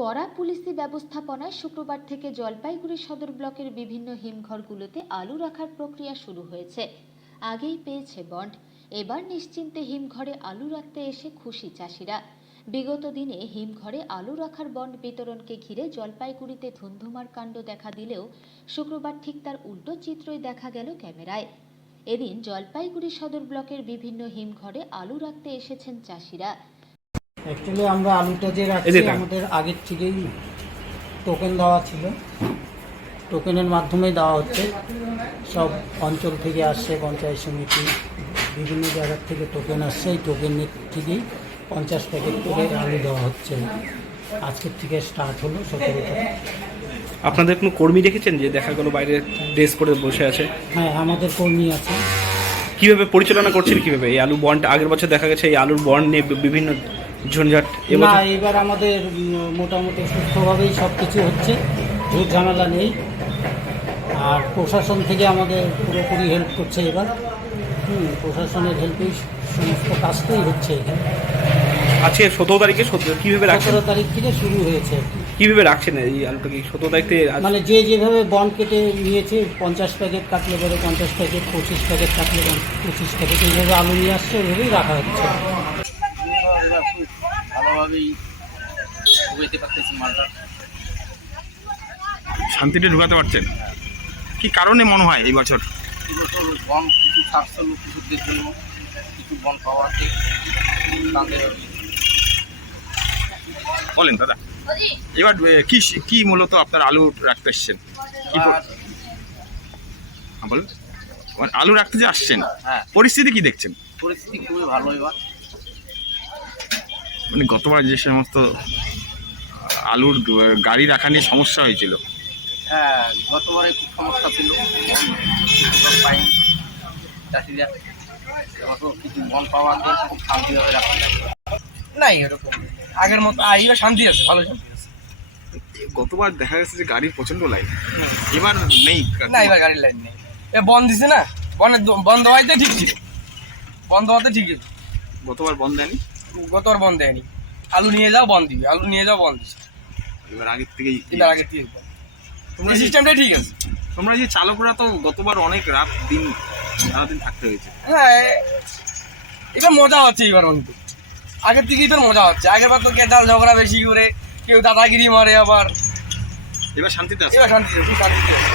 কড়া পুলিশি ব্যবস্থাপনায় শুক্রবার থেকে জলপাইগুড়ি সদর ব্লকের বিভিন্ন হিমঘরগুলোতে আলু রাখার প্রক্রিয়া শুরু হয়েছে। আগেই পেয়েছে বন্ড, এবার নিশ্চিন্তে হিমঘরে আলু রাখতে এসে খুশি চাষিরা। বিগত দিনে হিমঘরে আলু রাখার বন্ড বিতরণকে ঘিরে জলপাইগুড়িতে ধুন্ধুমার কাণ্ড দেখা দিলেও শুক্রবার ঠিক তার উল্টো চিত্রই দেখা গেল ক্যামেরায়। এদিন জলপাইগুড়ি সদর ব্লকের বিভিন্ন হিমঘরে আলু রাখতে এসেছেন চাষিরা। অ্যাকচুয়ালি আমরা আলুটা যে রাখছি আমাদের আগের থেকেই টোকেন দেওয়া ছিল, টোকেনের মাধ্যমেই দেওয়া হচ্ছে। সব অঞ্চল থেকে আসছে, পঞ্চায়েত সমিতি বিভিন্ন জায়গার থেকে টোকেন আসছে। এই টোকেনের থেকেই 50 প্যাকেট করে আলু দেওয়া হচ্ছে। আজকের থেকে স্টার্ট হলো 17টা। আপনাদের কোনো কর্মী রেখেছেন যে দেখা গেল বাইরে ড্রেস করে বসে আছে? হ্যাঁ, আমাদের কর্মী আছে। কীভাবে পরিচালনা করছেন, কীভাবে এই আলু বন্ড? আগের বছর দেখা গেছে এই আলুর বন্ড নিয়ে বিভিন্ন ঝঞ্ঝাট। না, এবার আমাদের মোটামুটি সুস্থভাবেই সব কিছু হচ্ছে, ঝুট ঝামেলা নেই। আর প্রশাসন থেকে আমাদের পুরোপুরি হেল্প করছে এবার। প্রশাসনের হেল্পেই সমস্ত কাজটাই হচ্ছে এখানে। আজকে 17 তারিখে কীভাবে রাখছেন? 17 তারিখ থেকে শুরু হয়েছে। কীভাবে রাখছেন এই আলুটা? কি 17 তারিখ থেকে মানে যে যেভাবে বন্ড কেটে নিয়েছে, 50 প্যাকেট কাটলে পরে 50 প্যাকেট, 25 প্যাকেট কাটলে 25 প্যাকেট, এইভাবে আলু নিয়ে আসছে, ওইভাবেই রাখা হচ্ছে। ভালোভাবেই ঢুকাইতে পারতেছি মালটা। শান্তিতে ঢুকাতে পারছেন? কি কারণে মনে হয় এই বছর? এবছর বন কিছু ছাড়ছিল কৃষকদের জন্য, কিছু বন পাওয়াতে তাদের বলেন দাদা, এবার কি মূলত আপনার আলু রাখতে এসছেন? কি বলেন, আলু রাখতে যে আসছেন, হ্যাঁ, পরিস্থিতি কি দেখছেন? পরিস্থিতি খুবই ভালো এবার। মানে গতবার যে সমস্ত আলুর গাড়ি রাখা নিয়ে সমস্যা হয়েছিল, হ্যাঁ, গতবারে খুব সমস্যা ছিল, পাইনি চাষিরা। এবছর কিছু বন পাওয়াতে খুব শান্তিভাবে রাখতে নাই এরকম আগের মতো। এইবার শান্তি আছে, ভালো শান্তি আছে। গতবার দেখা গেছে যে গাড়ির প্রচন্ড লাইন, এবার নেই না, এবার গাড়ির লাইন নেই। এ বন দিছে না, বন্ধ হওয়াতে ঠিক ছিল, বন্ধ হওয়াতে ঠিক আছে। গতবার বন্ধ দেয়নি, গতবার বন্ধ দেয়নি। আলু নিয়ে যাও বন্ধ দিবি, আলু নিয়ে যাও বন্ধ দিচ্ছে। এবার আগের থেকেই। এবার আগের থেকে তোমরা সিস্টেমটাই ঠিক আছে। তোমরা যে চালকরা তো গতবার অনেক রাত দিন সারাদিন থাকতে হয়েছে। হ্যাঁ, এবার মজা হচ্ছে এবার অনেক। আগের থেকেই তোর মজা হচ্ছে। আগের বার তো কেটাল ঝগড়া বেশি করে, কেউ দাদাগিরি মারে। আবার এবার শান্তিতে আছে। এবার শান্তি, শান্তিতে আছে।